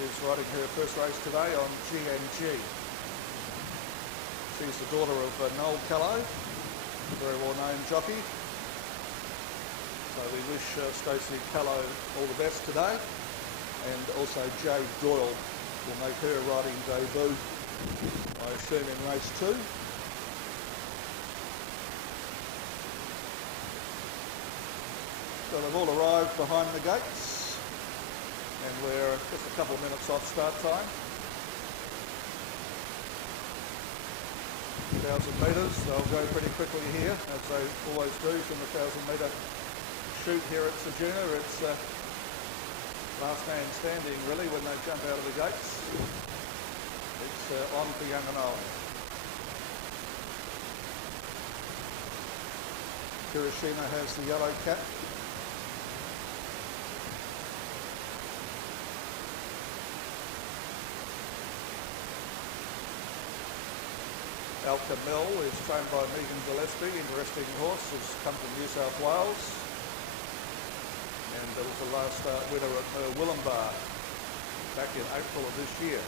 is riding her first race today on G&G. She's the daughter of Noel Callow, a very well-known jockey. So we wish Stacey Callow all the best today, and also Jade Doyle will make her riding debut, I assume, in race 2. So they've all arrived behind the gates, and we're just a couple of minutes off start time. 1,000 metres, they'll go pretty quickly here, as they always do from the 1,000-metre shoot here at Ceduna. It's last man standing really when they jump out of the gates. It's on for young and old. Hiroshima has the yellow cap. Alka Mill is trained by Megan Gillespie, interesting horse, has come from New South Wales, and it was the last winner at Willumbar back in April of this year.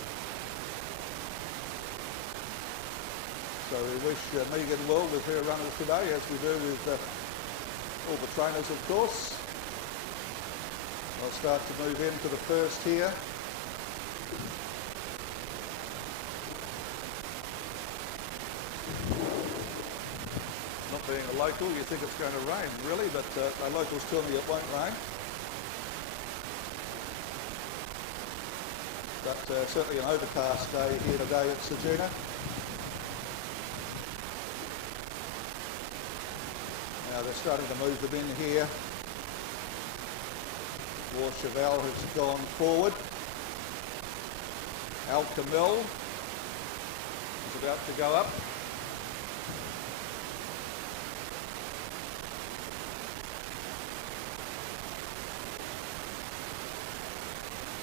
So we wish Megan well with her runners today, as we do with all the trainers, of course. I'll start to move into the first here. Not being a local, you think it's going to rain, really, but the locals tell me it won't rain. But certainly an overcast day here today at Ceduna. Now they're starting to move them in here. War Cheval has gone forward. Alka Mill is about to go up.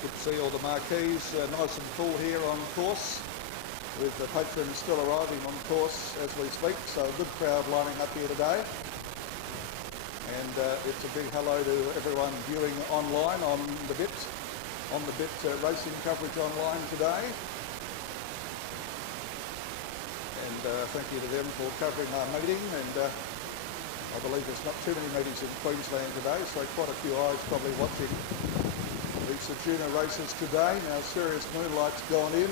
Good to see all the marquees nice and full here on course, with the patrons still arriving on course as we speak, so a good crowd lining up here today. And it's a big hello to everyone viewing online on the bit racing coverage online today. And thank you to them for covering our meeting, and I believe there's not too many meetings in Queensland today, so quite a few eyes probably watching the Ceduna races today. Now Serious Moonlight's gone in.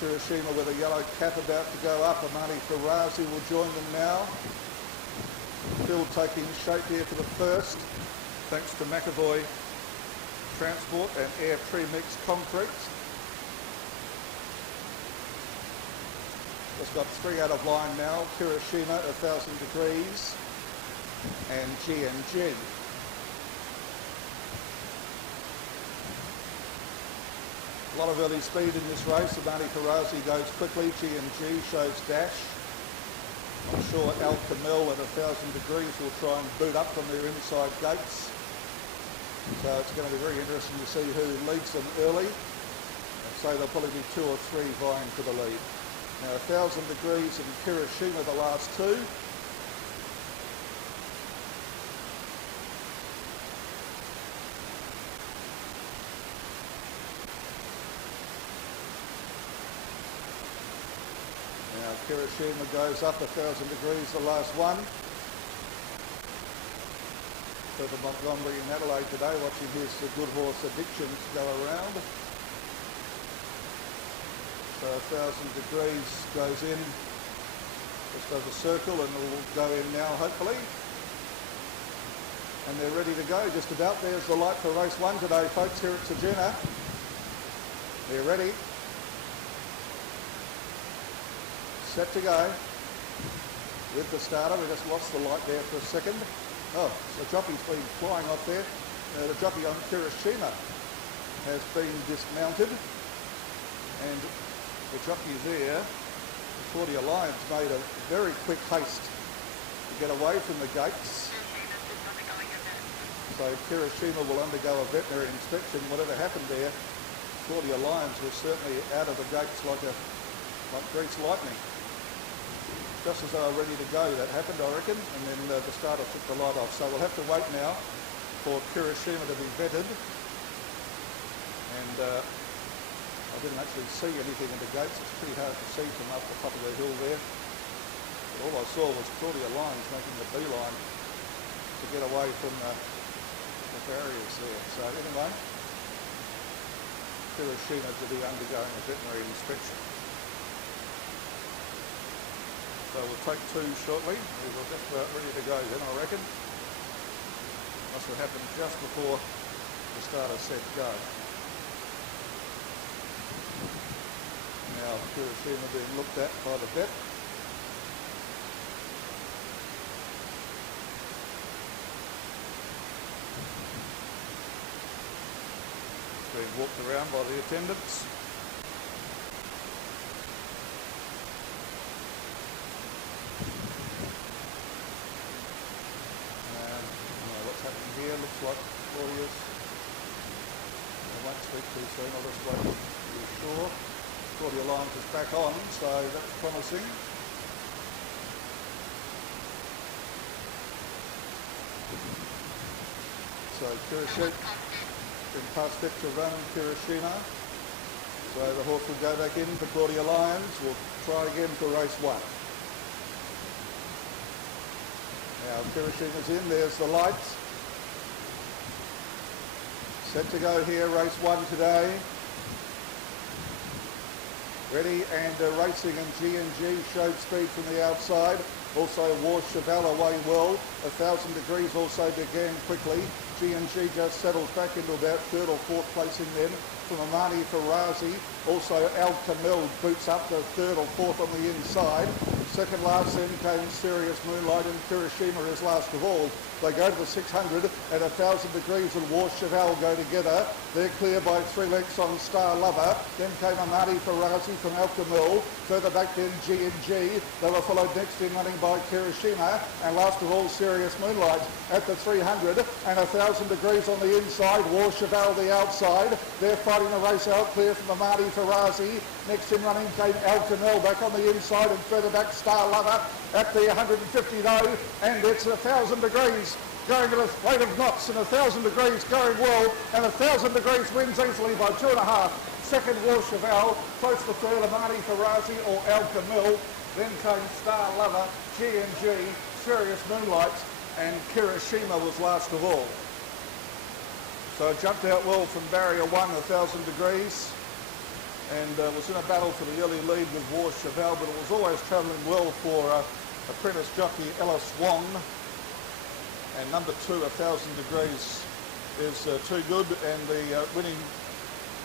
Hiroshima with a yellow cap about to go up. Amani Farazi will join them now. Field taking shape here for the first, thanks to McAvoy Transport and Air Premix Concrete. Just got 3 out of line now. Hiroshima, 1,000 Degrees, and G&G. A lot of early speed in this race. Amani Farazi goes quickly. G&G shows dash. I'm sure Alka Mill at 1,000 Degrees will try and boot up from their inside gates. So it's going to be very interesting to see who leads them early. I'd say there'll probably be 2 or 3 vying for the lead. Now 1,000 Degrees and Hiroshima the last 2. Now Hiroshima goes up 1,000 Degrees, the last one. Trevor Montgomery in Adelaide today, watching his good horse Addictions go around. So 1,000 Degrees goes in, just does a circle, and will go in now hopefully. And they're ready to go, just about. There's the light for race 1 today, folks, here at Ceduna. They're ready. Set to go with the starter. We just lost the light there for a second. Oh, the jockey's been flying off there. The jockey on Hiroshima has been dismounted, and the jockey there, Claudia Lyons, made a very quick haste to get away from the gates. So Hiroshima will undergo a veterinary inspection. Whatever happened there, Claudia Lyons was certainly out of the gates like greased lightning. Just as they were ready to go, that happened, I reckon, and then the starter took the light off. So we'll have to wait now for Hiroshima to be vetted and I didn't actually see anything in the gates. It's pretty hard to see from up the top of the hill there. But all I saw was Claudia Lyons making the beeline to get away from the barriers there. So anyway, Hiroshima to be undergoing a veterinary inspection. So we'll take two shortly. We're just about ready to go then, I reckon. Must have happened just before the starter set go. Now Hiroshima being looked at by the vet. Being walked around by the attendants. What's happening here? Looks like Claudia's. I won't speak too soon. I'll just wait to be sure. Claudia Lyons is back on, so that's promising. So Kirishima in past fit to run Kirishima. So the horse will go back in for Claudia Lyons. We'll try again for race 1. Now Kirishima's in, there's the lights. Set to go here, race 1 today. Ready and racing, and G&G showed speed from the outside. Also War Cheval away well. 1,000 Degrees also began quickly. G&G just settles back into about 3rd or 4th placing then from Amani Farazi. Also Al Kamil boots up to 3rd or 4th on the inside. Second last then came Serious Moonlight, and Kirishima is last of all. They go to the 600 at 1,000 Degrees, and War Cheval go together. They're clear by 3 lengths on Star Lover. Then came Amani Farazi from Al Kamil. Further back then G&G. They were followed next in running by Kirishima, and last of all Serious Moonlight at the 300 and 1,000 Degrees on the inside. War Cheval the outside. They're fighting the race out clear from Amani Farazi. Next in running came Al Kamil back on the inside, and further back Star Lover at the 150 though, and it's 1,000 Degrees going at a rate of knots, and 1,000 Degrees going well, and 1,000 Degrees wins easily by 2.5. Second War Cheval, close to third Amani Farazi or Al Kamil. Then came Star Lover, G&G, Serious Moonlight, and Kirishima was last of all. So it jumped out well from barrier 1, 1,000 Degrees, and was in a battle for the early lead with War Cheval, but it was always travelling well for apprentice jockey Ellis Wong. And number 2, 1,000 Degrees, is too good, and the winning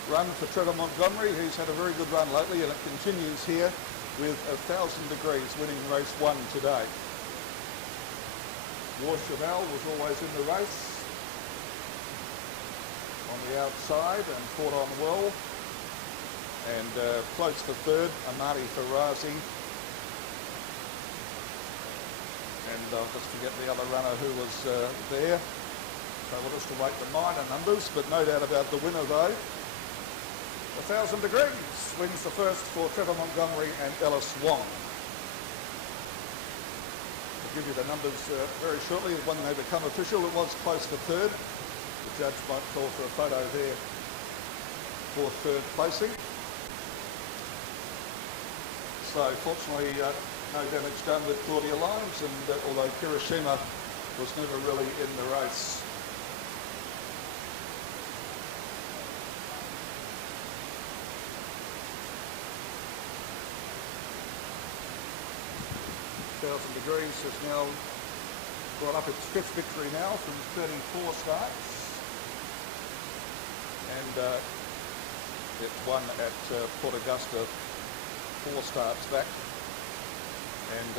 run for Trevor Montgomery. He's had a very good run lately, and it continues here with 1,000 Degrees winning race 1 today. War Cheval was always in the race on the outside and fought on well, and close for third Amani Farazi, and I'll just forget the other runner who was there, so we'll just await the minor numbers, but no doubt about the winner though. 1,000 Degrees wins the first for Trevor Montgomery and Ellis Wong. I'll give you the numbers very shortly when they become official. It was close for third. The judge might call for a photo there for third placing. So fortunately no damage done with Claudia Lyons, and although Kirishima was never really in the race. Degrees has now brought up its 5th victory now from 34 starts, and it won at Port Augusta 4 starts back, and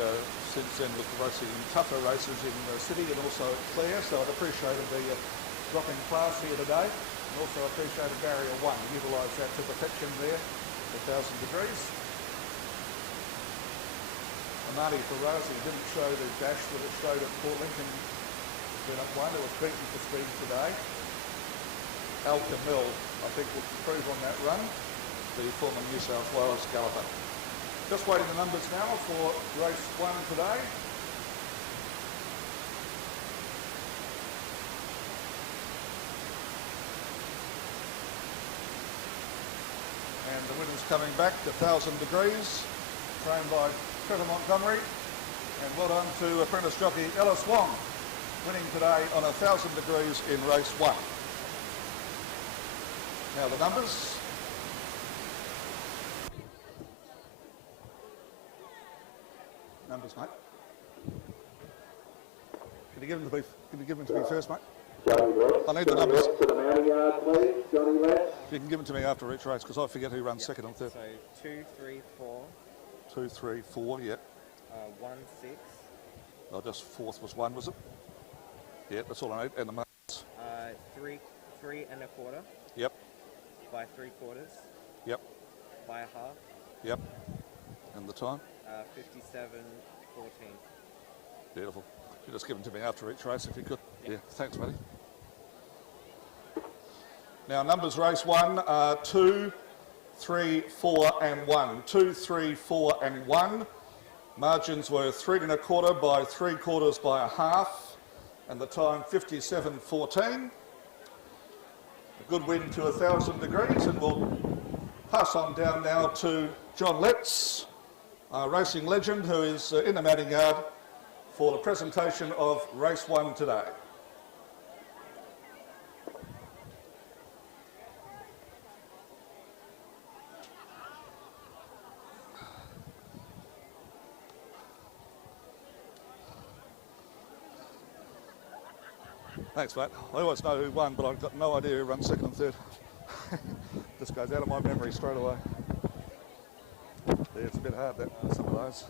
since then with racing tougher races in the city and also at Clare, so I'd appreciated the drop in class here today, and also appreciated barrier 1, utilised that to perfection there, 1,000 Degrees. Amani Farazi didn't show the dash that it showed at Port Lincoln when it won. It was beaten for speed today. Al Kamil, I think, will improve on that run, the former New South Wales galloper. Just waiting the numbers now for race 1 today. The winner's coming back to 1,000 Degrees, trained by Trevor Montgomery. And well done to apprentice jockey Ellis Wong, winning today on 1,000 Degrees in race 1. Now the numbers. Numbers, mate. Can you give them to me first, mate? I need the numbers. To the mounting yard, please. Johnny Letts. If you can give them to me after each race, because I forget who runs second and third. So 2, 3, 4. 2, 3, 4, yeah. 1, 6. Oh, just fourth was 1, was it? Yeah, that's all I need. And the marks. 3 and a quarter. Yep, By 3 quarters. yep, By a half. yep. And the time? 57, 14. Beautiful. You just give them to me after each race if you could. Yeah, thanks, buddy. Now, numbers race 1 are 2, 3, 4 and 1. 2, 3, 4 and 1. Margins were 3 and a quarter by 3 quarters by a half. And the time 57.14. A good win to 1,000 Degrees, and we'll pass on down now to John Letts, a racing legend who is in the mounting yard for the presentation of race 1 today. Thanks, mate. I always know who won, but I've got no idea who runs second and third. Just goes out of my memory straight away. Yeah, it's a bit hard, that, some of those.